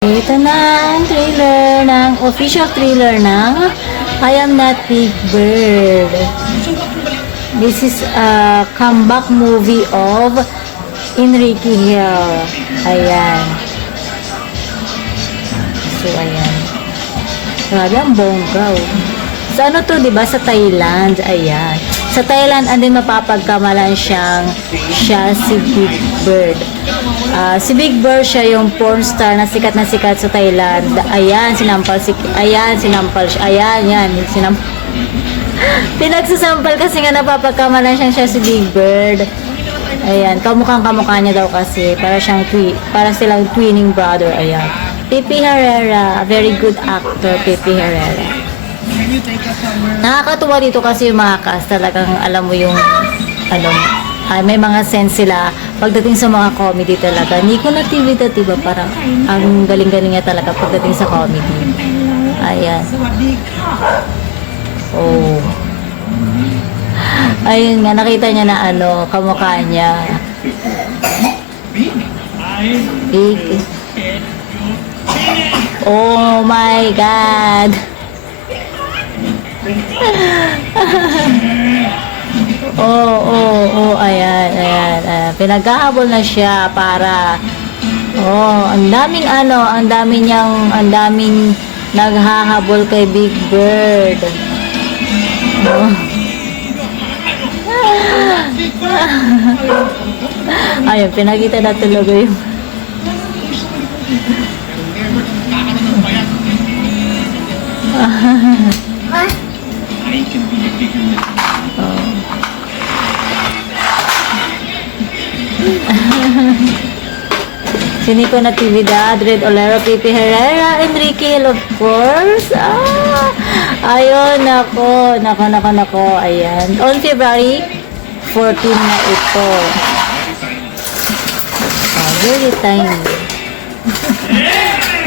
Ito na ang trailer ng official trailer ng I Am Not Big Bird. This is a comeback movie of Enrique Hill. Ayan. So, ayan. Grabe ang bongga. Sa ano to, diba? Sa Thailand. Ayan. Sa Thailand, andin mapapagkamalan siya si Big Bird. Si Big Bird siya yung porn star na sikat sa Thailand. Ayan, sinampal siya. Ayan, yan. Pinagsasampal kasi nga napapagkamalan siya si Big Bird. Ayan, kamukha niya daw kasi. Para silang twinning brother. Ayan. Pipi Herrera, very good actor, Pipi Herrera. Nakakatuwa dito kasi yung mga cast, talagang alam mo yung may mga sense sila pagdating sa mga comedy talaga. Nico Natividad, diba? Parang ang galing-galing niya talaga pagdating sa comedy. Ayan. Oh. Ayun nga, nakita niya na kamukha niya. Big. Oh my God. Ayan. Pinaghahabol na siya para ang daming naghahabol kay Big Bird. Ayun, pinakita na talaga yung si Nico Natividad, Red Olero, Pipi Herrera, Enrique Hill, of course. Ayun, nako. Ayan. On February 14 na ito. Very tiny.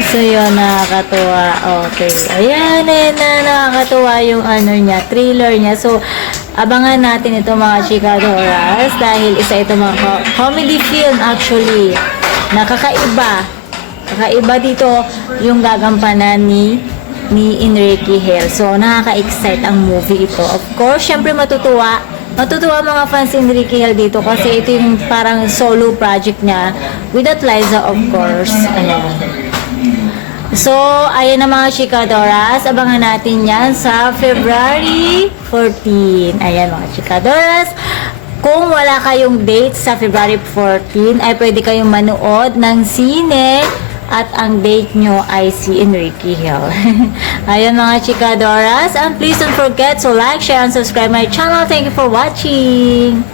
So, yun, nakakatuwa. Okay. Ayan, nakakatuwa yung trailer niya. So, abangan natin ito mga chikadoras dahil isa ito mga comedy film actually. Nakakaiba. Kakaiba dito yung gagampanan ni Enrique Hill. So, nakaka-excite ang movie ito. Of course, syempre matutuwa mga fans ni Enrique Hill dito kasi ito yung parang solo project niya with Liza, of course. Ayan. So, ayan na mga chikadoras. Abangan natin yan sa February 14. Ayan mga chikadoras. Kung wala kayong date sa February 14, ay pwede kayong manood ng sine at ang date nyo ay si Enrique Hill. Ayan mga chikadoras. And please don't forget to like, share, and subscribe my channel. Thank you for watching.